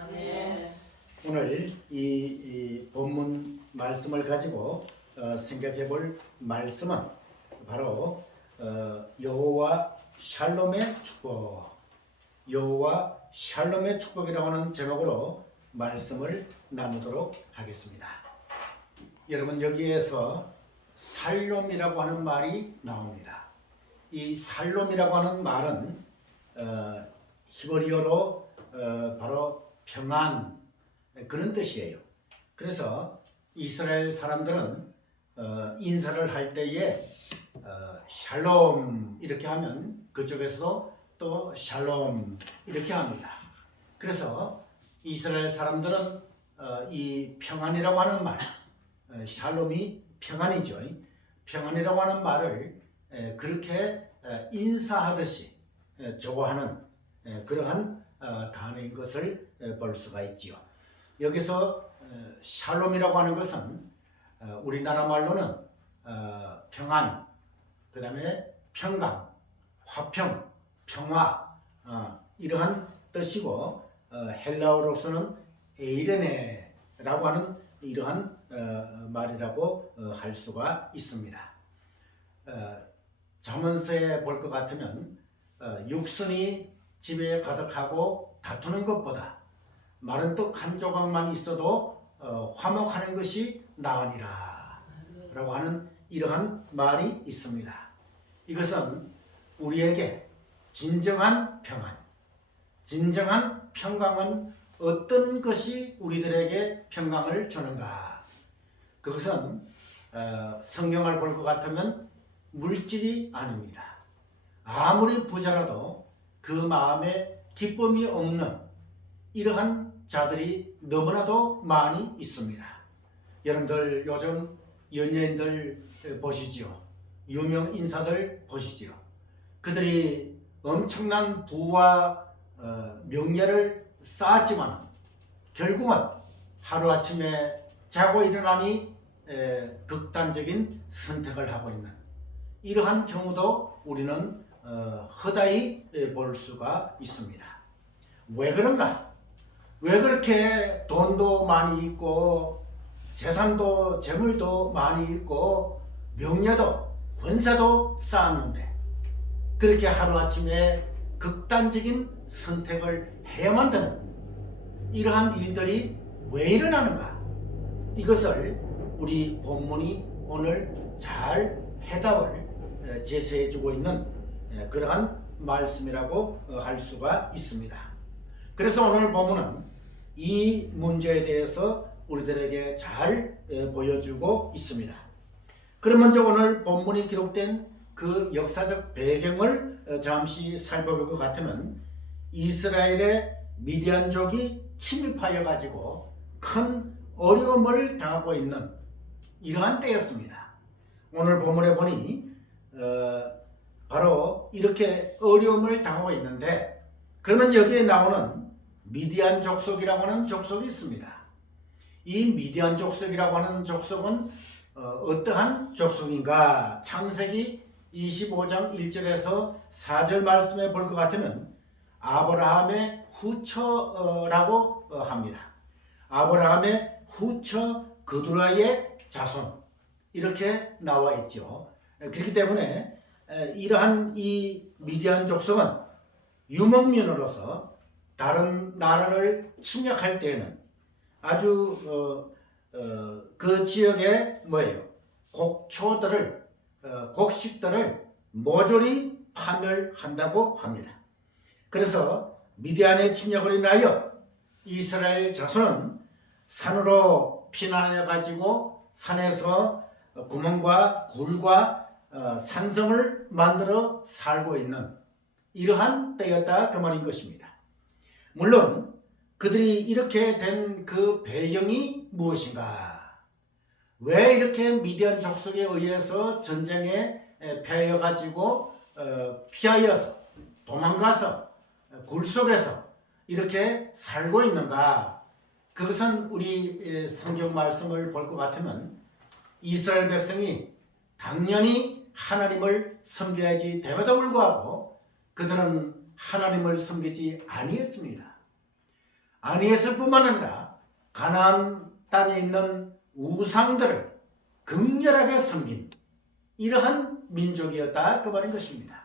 아멘. 오늘 이 본문 말씀을 가지고 생각해 볼 말씀은 바로 여호와 샬롬의 축복, 여호와 샬롬의 축복이라고 하는 제목으로 말씀을 나누도록 하겠습니다. 여러분, 여기에서 살롬이라고 하는 말이 나옵니다. 이 살롬이라고 하는 말은 히브리어로 바로 평안, 그런 뜻이에요. 그래서 이스라엘 사람들은 인사를 할 때에 샬롬 이렇게 하면 그쪽에서도 또 샬롬 이렇게 합니다. 그래서 이스라엘 사람들은 이 평안이라고 하는 말, 샬롬이 평안이죠. 평안이라고 하는 말을 그렇게 인사하듯이 좋아하는 그러한 단어인 것을 볼 수가 있지요. 여기서 샬롬이라고 하는 것은 우리나라 말로는 평안, 그 다음에 평강, 화평, 평화, 이러한 뜻이고, 헬라어로서는 에이레네라고 하는 이러한 말이라고 할 수가 있습니다. 잠언서에 볼 것 같으면 육선이 집에 가득하고 다투는 것보다 마른 떡 한 조각만 있어도 화목하는 것이 나으니라 라고 하는 이러한 말이 있습니다. 이것은 우리에게 진정한 평안, 진정한 평강은 어떤 것이 우리들에게 평강을 주는가? 그것은 성경을 볼 것 같으면 물질이 아닙니다. 아무리 부자라도 그 마음에 기쁨이 없는 이러한 자들이 너무나도 많이 있습니다. 여러분들 요즘 연예인들 보시지요. 유명 인사들 보시지요. 그들이 엄청난 부와 명예를 쌓았지만 결국은 하루아침에 자고 일어나니 극단적인 선택을 하고 있는 이러한 경우도 우리는 허다히 볼 수가 있습니다. 왜 그런가? 왜 그렇게 돈도 많이 있고 재산도 재물도 많이 있고 명예도 권세도 쌓았는데 그렇게 하루아침에 극단적인 선택을 해야만 되는 이러한 일들이 왜 일어나는가? 이것을 우리 본문이 오늘 잘 해답을 제시해 주고 있는 그러한 말씀이라고 할 수가 있습니다. 그래서 오늘 본문은 이 문제에 대해서 우리들에게 잘 보여주고 있습니다. 그럼 먼저 오늘 본문이 기록된 그 역사적 배경을 잠시 살펴볼 것 같으면 이스라엘의 미디안족이 침입하여 가지고 큰 어려움을 당하고 있는 이러한 때였습니다. 오늘 본문에 보니 바로 이렇게 어려움을 당하고 있는데, 그러면 여기에 나오는 미디안 족속이라고 하는 족속이 있습니다. 이 미디안 족속이라고 하는 족속은 어떠한 족속인가? 창세기 25장 1절에서 4절 말씀에 볼 것 같으면 아브라함의 후처라고 합니다. 아브라함의 후처 그두라의 자손 이렇게 나와 있죠. 그렇기 때문에 이러한 이 미디안 족속은 유목민으로서 다른 나라를 침략할 때에는 아주 그 지역의 곡초들을 곡식들을 모조리 파멸한다고 합니다. 그래서 미디안의 침략으로 인하여 이스라엘 자손은 산으로 피난하여 가지고 산에서 구멍과 굴과 산성을 만들어 살고 있는 이러한 때였다 그 말인 것입니다. 물론 그들이 이렇게 된 그 배경이 무엇인가? 왜 이렇게 미디안 족속에 의해서 전쟁에 패여 가지고 피하여서 도망가서 굴 속에서 이렇게 살고 있는가? 그것은 우리 성경 말씀을 볼 것 같으면 이스라엘 백성이 당연히 하나님을 섬겨야지 됨에도 불구하고 그들은 하나님을 섬기지 아니했습니다. 아니했을 뿐만 아니라 가나안 땅에 있는 우상들을 극렬하게 섬긴 이러한 민족이었다 그 말인 것입니다.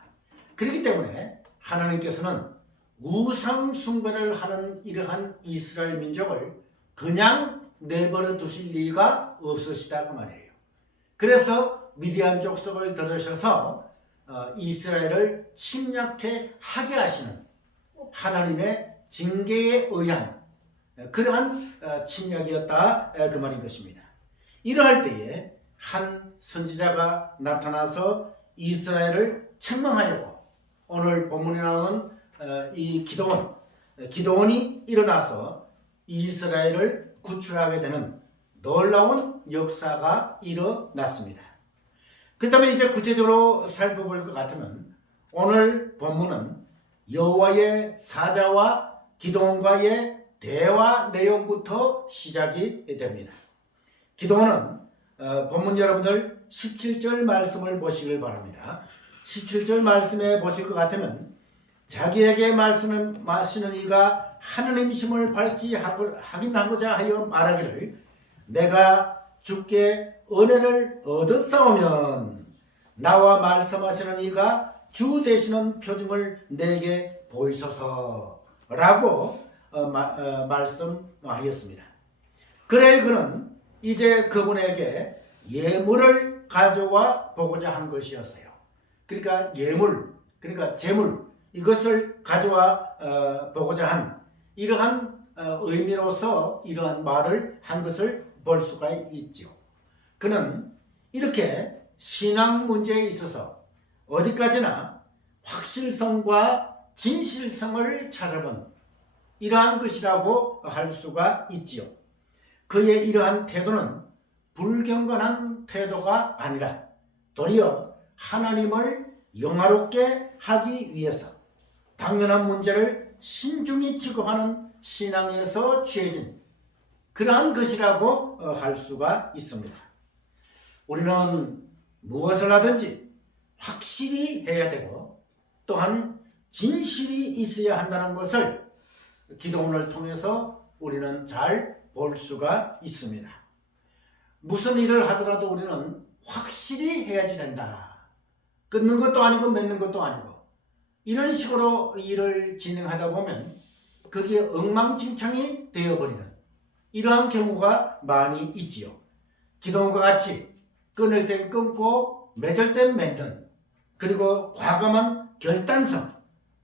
그렇기 때문에 하나님께서는 우상 숭배를 하는 이러한 이스라엘 민족을 그냥 내버려 두실 리가 없으시다 그 말이에요. 그래서 미디안 족속을 들으셔서 이스라엘을 침략해 하게 하시는 하나님의 징계에 의한 그러한 침략이었다 그 말인 것입니다. 이러할 때에 한 선지자가 나타나서 이스라엘을 책망하였고, 오늘 본문에 나오는 이 기드온이 일어나서 이스라엘을 구출하게 되는 놀라운 역사가 일어났습니다. 그렇다면 이제 구체적으로 살펴볼 것 같으면 오늘 본문은 여호와의 사자와 기드온과의 대화 내용부터 시작이 됩니다. 기드온은 본문 여러분들 17절 말씀을 보시길 바랍니다. 17절 말씀에 보실 것 같으면 자기에게 말씀하시는 이가 하느님심을 밝히 확인하고자 하여 말하기를 내가 주께 은혜를 얻었사오면 나와 말씀하시는 이가 주 되시는 표징을 내게 보이소서 라고 말씀하였습니다. 그래 그는 이제 그분에게 예물을 가져와 보고자 한 것이었어요. 그러니까 예물, 그러니까 재물, 이것을 가져와 보고자 한 이러한 의미로서 이러한 말을 한 것을 볼 수가 있죠. 그는 이렇게 신앙 문제에 있어서 어디까지나 확실성과 진실성을 찾아본 이러한 것이라고 할 수가 있지요. 그의 이러한 태도는 불경건한 태도가 아니라 도리어 하나님을 영화롭게 하기 위해서 당연한 문제를 신중히 취급하는 신앙에서 취해진 그러한 것이라고 할 수가 있습니다. 우리는 무엇을 하든지 확실히 해야 되고 또한 진실이 있어야 한다는 것을 기도원을 통해서 우리는 잘 볼 수가 있습니다. 무슨 일을 하더라도 우리는 확실히 해야지 된다. 끊는 것도 아니고 맺는 것도 아니고 이런 식으로 일을 진행하다 보면 그게 엉망진창이 되어버리는 이러한 경우가 많이 있지요. 기도원과 같이 끊을 땐 끊고 맺을 땐 맺는, 그리고 과감한 결단성,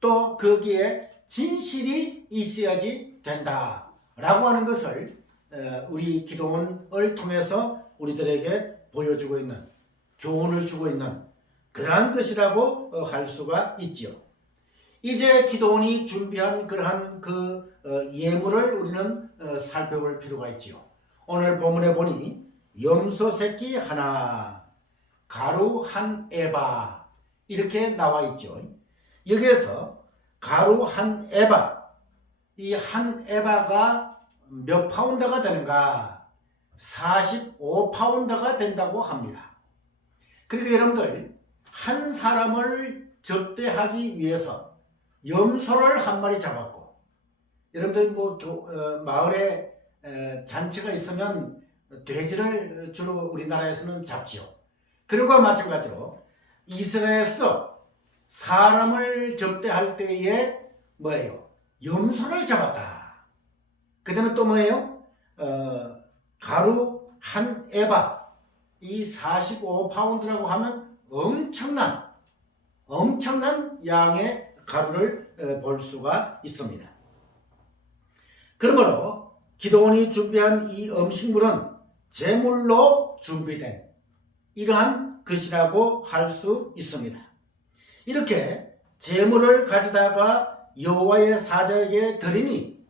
또 거기에 진실이 있어야지 된다라고 하는 것을 우리 기도원을 통해서 우리들에게 보여주고 있는, 교훈을 주고 있는 그러한 것이라고 할 수가 있지요. 이제 기도원이 준비한 그러한 그 예물을 우리는 살펴볼 필요가 있지요. 오늘 본문에 보니 염소 새끼 하나, 가루 한 에바 이렇게 나와 있죠. 여기에서 가루 한 에바, 이 한 에바가 몇 파운드가 되는가? 45파운드가 된다고 합니다. 그러니까 여러분들 한 사람을 접대하기 위해서 염소를 한 마리 잡았고, 여러분들 마을에 잔치가 있으면 돼지를 주로 우리나라에서는 잡지요. 그런과 마찬가지로 이스라엘에서도 사람을 접대할 때에 뭐예요? 염소를 잡았다. 그 다음에 또 뭐예요? 가루 한 에바, 이 45파운드라고 하면 엄청난 양의 가루를 볼 수가 있습니다. 그러므로 기도원이 준비한 이 음식물은 제물로 준비된 이러한 것이라고 할 수 있습니다. 이렇게 제물을 가져다가 여호와의 사자에게 드리니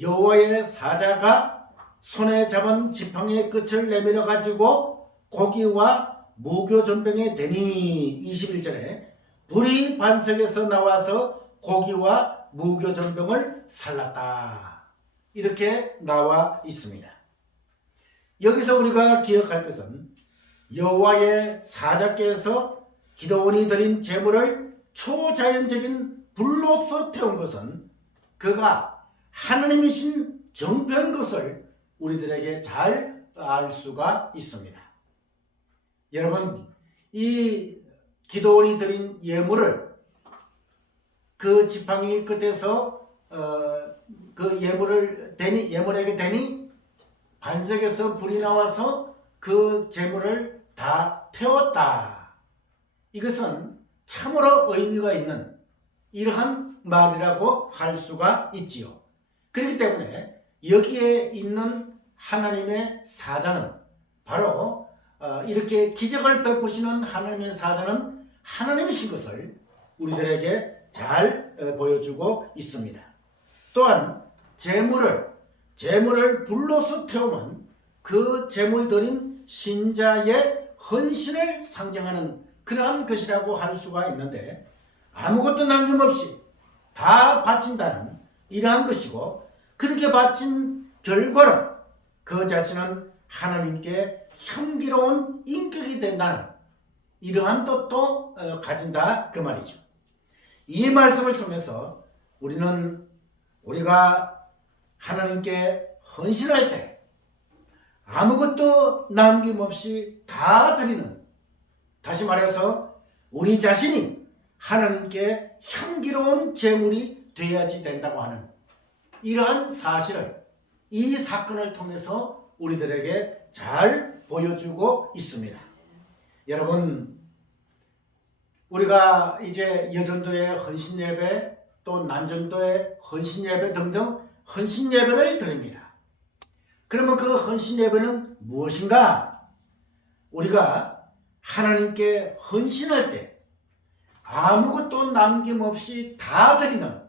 여호와의 사자가 손에 잡은 지팡이의 끝을 내밀어 가지고 고기와 무교전병에 대니 21절에 불이 반석에서 나와서 고기와 무교전병을 살랐다. 이렇게 나와 있습니다. 여기서 우리가 기억할 것은 여호와의 사자께서 기도원이 드린 제물을 초자연적인 불로서 태운 것은 그가 하나님이신 정표인 것을 우리들에게 잘 알 수가 있습니다. 여러분, 이 기도원이 드린 예물을 그 지팡이 끝에서 그 예물에게 대니 반석에서 불이 나와서 그 재물을 다 태웠다. 이것은 참으로 의미가 있는 이러한 말이라고 할 수가 있지요. 그렇기 때문에 여기에 있는 하나님의 사자는 바로 이렇게 기적을 베푸시는 하나님의 사자는 하나님이신 것을 우리들에게 잘 보여주고 있습니다. 또한 재물을 불로서 태우는 그 재물 드린 신자의 헌신을 상징하는 그러한 것이라고 할 수가 있는데, 아무것도 남김없이 다 바친다는 이러한 것이고, 그렇게 바친 결과로 그 자신은 하나님께 향기로운 인격이 된다는 이러한 뜻도 가진다 그 말이죠. 이 말씀을 통해서 우리가 하나님께 헌신할 때 아무것도 남김없이 다 드리는, 다시 말해서 우리 자신이 하나님께 향기로운 제물이 되어야지 된다고 하는 이러한 사실을 이 사건을 통해서 우리들에게 잘 보여주고 있습니다. 여러분, 우리가 이제 여전도의 헌신예배, 또 남전도의 헌신예배 등등 헌신예배를 드립니다. 그러면 그 헌신예배는 무엇인가? 우리가 하나님께 헌신할 때 아무것도 남김없이 다 드리는,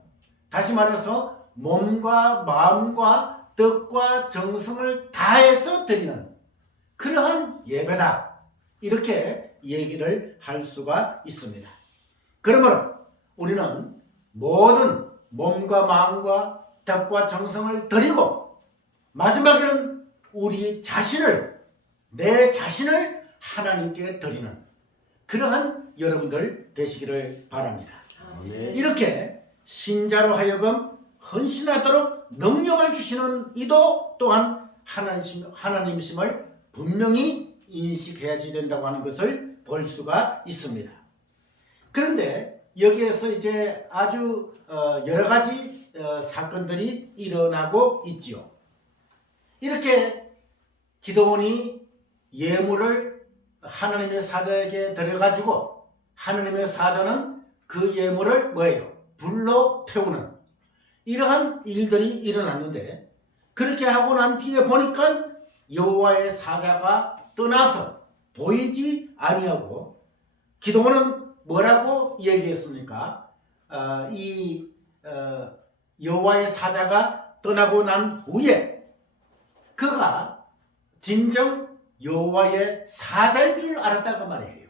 다시 말해서 몸과 마음과 뜻과 정성을 다해서 드리는 그러한 예배다, 이렇게 얘기를 할 수가 있습니다. 그러므로 우리는 모든 몸과 마음과 뜻과 정성을 드리고 마지막에는 내 자신을 하나님께 드리는 그러한 여러분들 되시기를 바랍니다. 네. 이렇게 신자로 하여금 헌신하도록 능력을 주시는 이도 또한 하나님이심을 분명히 인식해야지 된다고 하는 것을 볼 수가 있습니다. 그런데 여기에서 이제 아주 여러 가지 사건들이 일어나고 있지요. 이렇게 기도원이 예물을 하나님의 사자에게 드려가지고 하나님의 사자는 그 예물을 뭐예요? 불로 태우는 이러한 일들이 일어났는데, 그렇게 하고 난 뒤에 보니까 여호와의 사자가 떠나서 보이지 아니하고, 기도원은 뭐라고 얘기했습니까? 여호와의 사자가 떠나고 난 후에 그가 진정 여호와의 사자인 줄 알았다고 말이에요.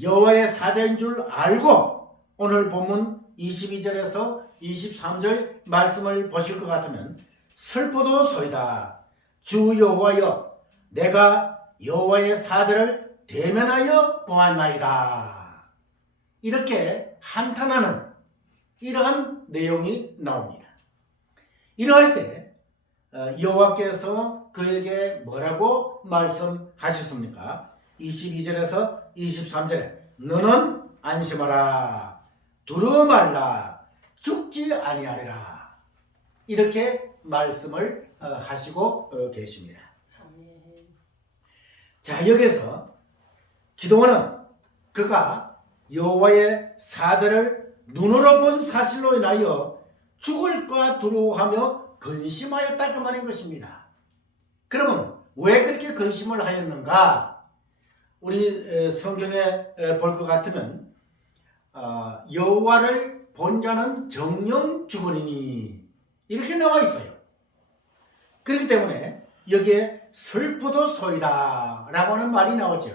여호와의 사자인 줄 알고 오늘 본문 22절에서 23절 말씀을 보실 것 같으면, 슬프도소이다 주 여호와여, 내가 여호와의 사자를 대면하여 보았나이다, 이렇게 한탄하는 이러한 내용이 나옵니다. 이러할 때 여호와께서 그에게 뭐라고 말씀하셨습니까? 22절에서 23절에 너는 안심하라, 두려워 말라, 죽지 아니하리라, 이렇게 말씀을 하시고 계십니다. 자, 여기서 기도원은 그가 여호와의 사자를 눈으로 본 사실로 인하여 죽을까 두려워하며 근심하였다 그 말인 것입니다. 그러면 왜 그렇게 근심을 하였는가? 우리 성경에 볼 것 같으면 여호와를 본 자는 정령 죽으리니, 이렇게 나와 있어요. 그렇기 때문에 여기에 슬프도소이다 라고 하는 말이 나오죠.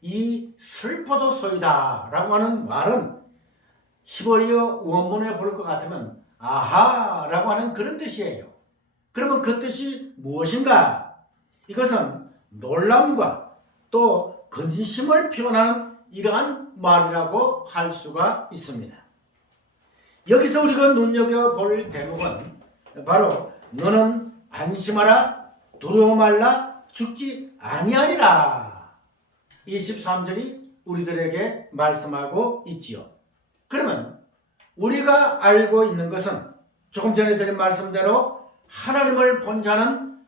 이 슬프도소이다 라고 하는 말은 히브리어 원문에 볼 것 같으면 아하 라고 하는 그런 뜻이에요. 그러면 그 뜻이 무엇인가? 이것은 놀람과 또 근심을 표현하는 이러한 말이라고 할 수가 있습니다. 여기서 우리가 눈여겨볼 대목은 바로 너는 안심하라 두려워 말라 죽지 아니하리라. 23절이 우리들에게 말씀하고 있지요. 그러면 우리가 알고 있는 것은 조금 전에 드린 말씀대로 하나님을 본 자는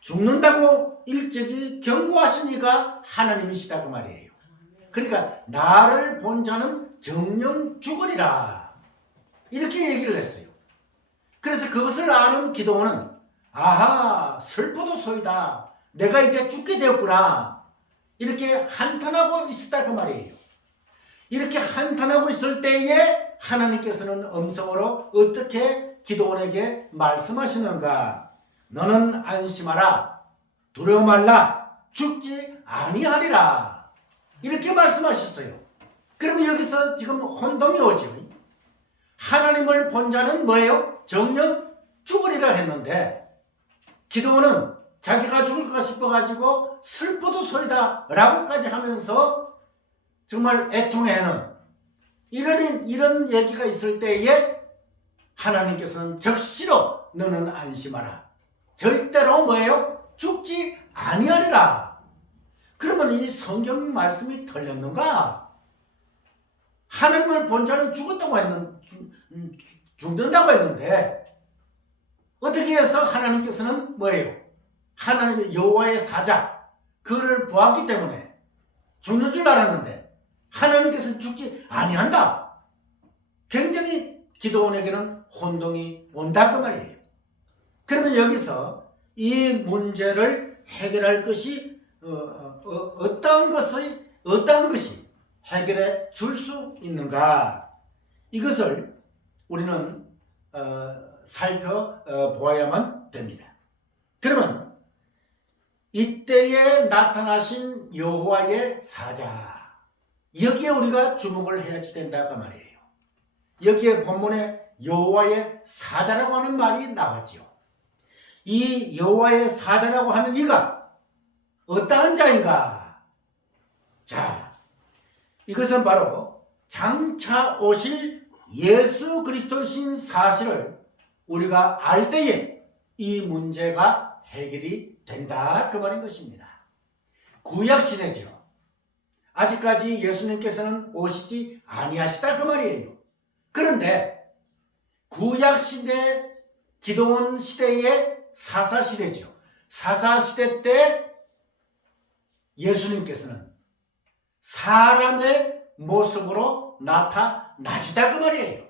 죽는다고 일찍이 경고하시니까 하나님이시다 그 말이에요. 그러니까 나를 본 자는 정령 죽으리라 이렇게 얘기를 했어요. 그래서 그것을 아는 기도원은 아하 슬퍼도소이다 내가 이제 죽게 되었구나 이렇게 한탄하고 있었다 그 말이에요. 이렇게 한탄하고 있을 때에 하나님께서는 음성으로 어떻게 기도원에게 말씀하시는가. 너는 안심하라 두려워 말라 죽지 아니하리라 이렇게 말씀하셨어요. 그러면 여기서 지금 혼동이 오죠. 하나님을 본 자는 뭐예요? 정녕 죽으리라 했는데 기도원은 자기가 죽을까 싶어가지고 슬퍼도소이다 라고까지 하면서 정말 애통해하는 이런 얘기가 있을 때에 하나님께서는 적시로 너는 안심하라 절대로 뭐예요? 죽지 아니하리라. 그러면 이 성경 말씀이 틀렸는가? 하나님을 본 자는 죽는다고 했는데 어떻게 해서 하나님께서는 뭐예요? 하나님의 여호와의 사자 그를 보았기 때문에 죽는 줄 알았는데 하나님께서는 죽지 아니한다. 굉장히 기도원에게는 혼동이 온다 그 말이에요. 그러면 여기서 이 문제를 해결할 것이 어떠한 것이 해결해 줄 수 있는가? 이것을 우리는 살펴보아야만 됩니다. 그러면 이때에 나타나신 여호와의 사자 여기에 우리가 주목을 해야지 된다고 말이에요. 여기에 본문에 여호와의 사자라고 하는 말이 나왔지요. 이 여호와의 사자라고 하는 이가 어떠한 자인가? 자, 이것은 바로 장차 오실 예수 그리스도이신 사실을 우리가 알 때에 이 문제가 해결이 된다 그 말인 것입니다. 구약시대죠. 아직까지 예수님께서는 오시지 아니하시다 그 말이에요. 그런데 구약시대 기도원 시대의 사사시대죠. 사사시대 때 예수님께서는 사람의 모습으로 나타나시다 그 말이에요.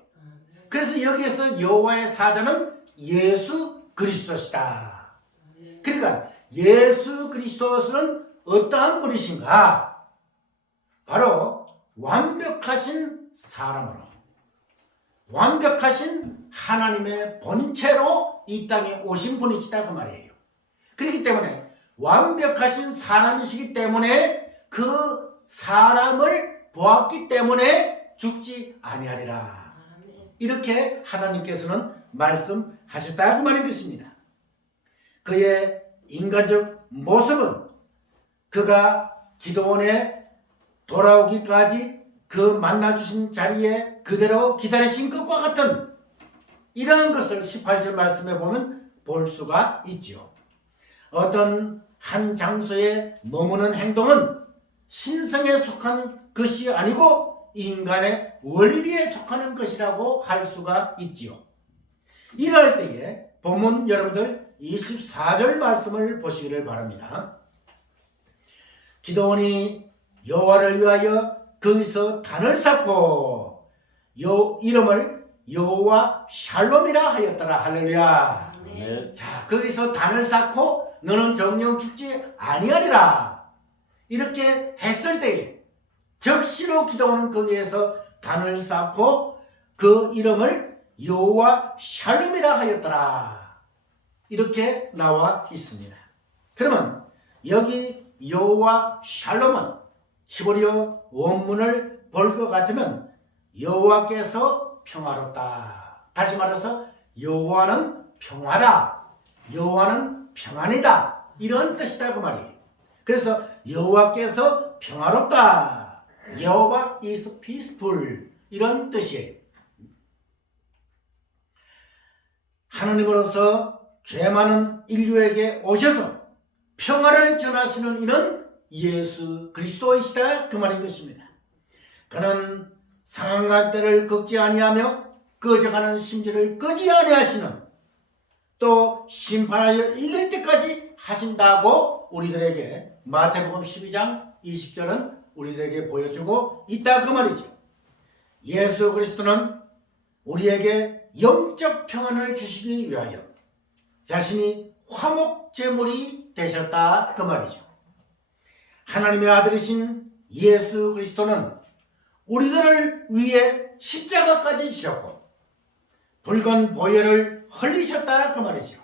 그래서 여기에서 여호와의 사자는 예수 그리스도시다. 그러니까 예수 그리스도는 어떠한 분이신가? 바로 완벽하신 사람으로 완벽하신 하나님의 본체로 이 땅에 오신 분이시다 그 말이에요. 그렇기 때문에 완벽하신 사람이시기 때문에 그 사람을 보았기 때문에 죽지 아니하리라. 이렇게 하나님께서는 말씀하셨다 그 말인 것입니다. 그의 인간적 모습은 그가 기도원에 돌아오기까지 그 만나주신 자리에 그대로 기다리신 것과 같은 이러한 것을 18절 말씀에 보면 볼 수가 있지요. 어떤 한 장소에 머무는 행동은 신성에 속한 것이 아니고 인간의 원리에 속하는 것이라고 할 수가 있지요. 이럴 때에 본문 여러분들 24절 말씀을 보시기를 바랍니다. 기도원이 여호와를 위하여 거기서 단을 쌓고 이름을 여호와 샬롬이라 하였더라. 할렐루야. 네. 자, 거기서 단을 쌓고 너는 정령 죽지 아니하리라. 이렇게 했을 때에 적시로 기도원은 거기에서 단을 쌓고 그 이름을 여호와 샬롬이라 하였더라. 이렇게 나와 있습니다. 그러면 여기 여호와 샬롬은 히브리어 원문을 볼 것 같으면 여호와께서 평화롭다. 다시 말해서 여호와는 평화다. 여호와는 평안이다. 이런 뜻이다 그 말이에요. 그래서 여호와께서 평화롭다. 여호와 is peaceful. 이런 뜻이에요. 하나님으로서 죄 많은 인류에게 오셔서 평화를 전하시는 이는 예수 그리스도이시다 그 말인 것입니다. 그는 상한 때를 걷지 아니하며 꺼져가는 심지를 끄지 아니하시는, 또 심판하여 이길 때까지 하신다고 우리들에게 마태복음 12장 20절은 우리들에게 보여주고 있다 그 말이죠. 예수 그리스도는 우리에게 영적 평안을 주시기 위하여 자신이 화목제물이 되셨다 그 말이죠. 하나님의 아들이신 예수 그리스도는 우리들을 위해 십자가까지 지셨고 붉은 보혈을 흘리셨다 그 말이죠.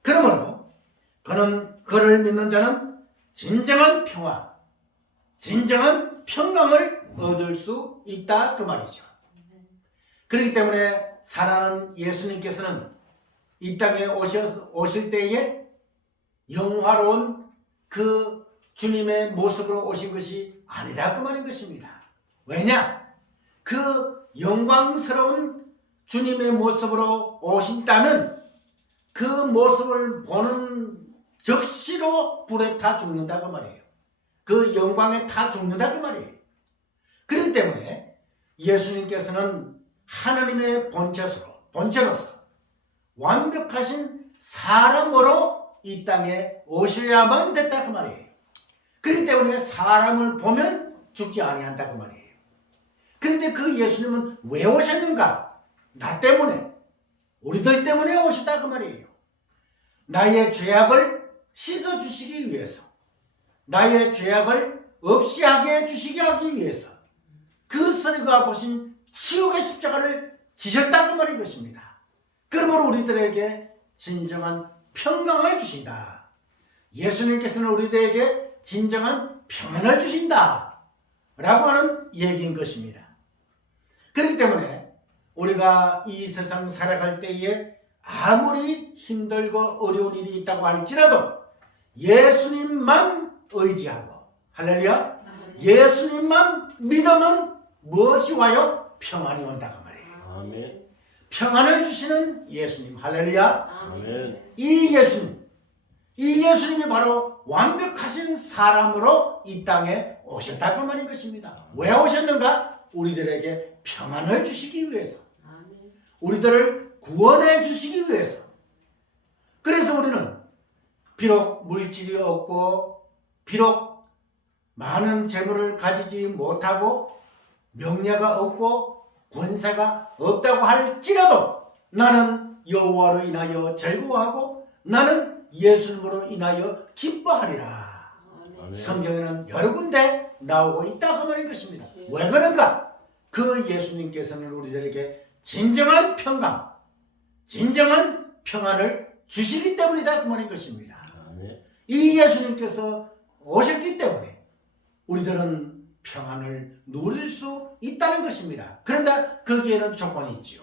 그러므로 그는 그를 믿는 자는 진정한 평화, 진정한 평강을 얻을 수 있다 그 말이죠. 그렇기 때문에 사랑하는 예수님께서는 이 땅에 오실 때에 영화로운 그 주님의 모습으로 오신 것이 아니다 그 말인 것입니다. 왜냐? 그 영광스러운 주님의 모습으로 오신다면 그 모습을 보는 즉시로 불에 타 죽는다 그 말이에요. 그 영광에 타 죽는다 그 말이에요. 그렇기 때문에 예수님께서는 하나님의 본체로서 완벽하신 사람으로 이 땅에 오셔야만 됐다 그 말이에요. 그렇기 때문에 사람을 보면 죽지 아니한다 그 말이에요. 그런데 그 예수님은 왜 오셨는가? 나 때문에, 우리들 때문에 오셨다 그 말이에요. 나의 죄악을 씻어주시기 위해서, 나의 죄악을 없이 하게 해주시기 하기 위해서 그 선이가 보신 치욕의 십자가를 지셨다 그 말인 것입니다. 그러므로 우리들에게 진정한 평강을 주신다. 예수님께서는 우리들에게 진정한 평안을 주신다 라고 하는 얘기인 것입니다. 그렇기 때문에 우리가 이 세상 살아갈 때에 아무리 힘들고 어려운 일이 있다고 할지라도 예수님만 의지하고, 할렐루야, 예수님만 믿으면 무엇이 와요? 평안이 온다고 말이에요. 아멘. 평안을 주시는 예수님, 할렐루야. 아멘. 이 예수님이 바로 완벽하신 사람으로 이 땅에 오셨다고 말인 것입니다. 왜 오셨는가? 우리들에게 평안을 주시기 위해서, 우리들을 구원해 주시기 위해서. 그래서 우리는 비록 물질이 없고 비록 많은 재물을 가지지 못하고 명예가 없고 권세가 없다고 할지라도 나는 여호와로 인하여 즐거워하고 나는 예수님으로 인하여 기뻐하리라. 아멘. 성경에는 여러 군데 나오고 있다고 말인 것입니다. 왜 그런가? 그 예수님께서는 우리들에게 진정한 평강, 진정한 평안을 주시기 때문이다 그 말인 것입니다. 아멘. 이 예수님께서 오셨기 때문에 우리들은 평안을 누릴 수 있다는 것입니다. 그런데 거기에는 조건이 있지요.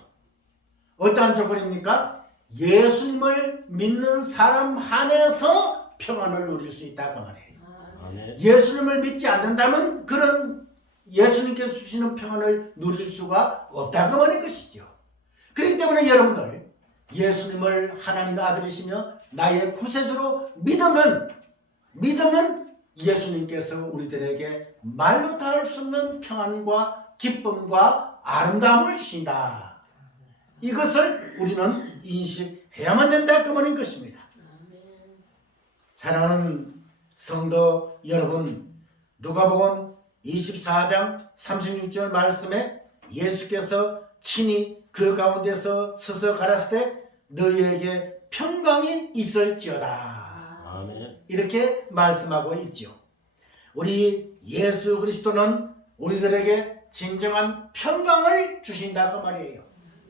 어떠한 조건입니까? 예수님을 믿는 사람 안에서 평안을 누릴 수 있다고 말해요. 아멘. 예수님을 믿지 않는다면 그런 예수님께서 주시는 평안을 누릴 수가 없다고 말할 것이죠. 그렇기 때문에 여러분들 예수님을 하나님의 아들이시며 나의 구세주로 믿으면 예수님께서 우리들에게 말로 다 할 수 없는 평안과 기쁨과 아름다움을 주신다. 이것을 우리는 인식해야만 된다 그 말인 것입니다. 사랑하는 성도 여러분, 누가복음 24장 36절 말씀에 예수께서 친히 그 가운데서 서서 가라사대 너희에게 평강이 있을지어다. 아멘. 이렇게 말씀하고 있죠. 우리 예수 그리스도는 우리들에게 진정한 평강을 주신다고 말이에요.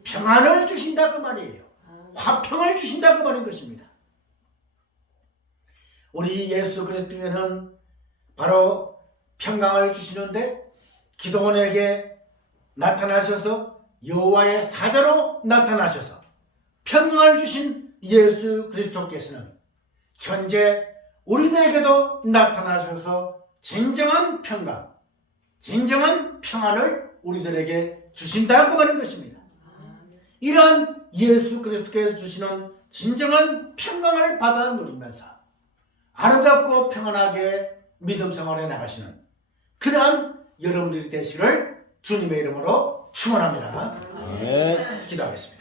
평안을 주신다고 말이에요. 화평을 주신다고 말인 것입니다. 우리 예수 그리스도는 바로 평강을 주시는데 기도원에게 나타나셔서 여호와의 사자로 나타나셔서 평강을 주신 예수 그리스도께서는 현재 우리들에게도 나타나셔서 진정한 평강, 진정한 평안을 우리들에게 주신다고 하는 것입니다. 이러한 예수 그리스도께서 주시는 진정한 평강을 받아 누리면서 아름답고 평안하게 믿음 생활에 나가시는 그러한 여러분들이 되시기를 주님의 이름으로 축원합니다. 네. 기도하겠습니다.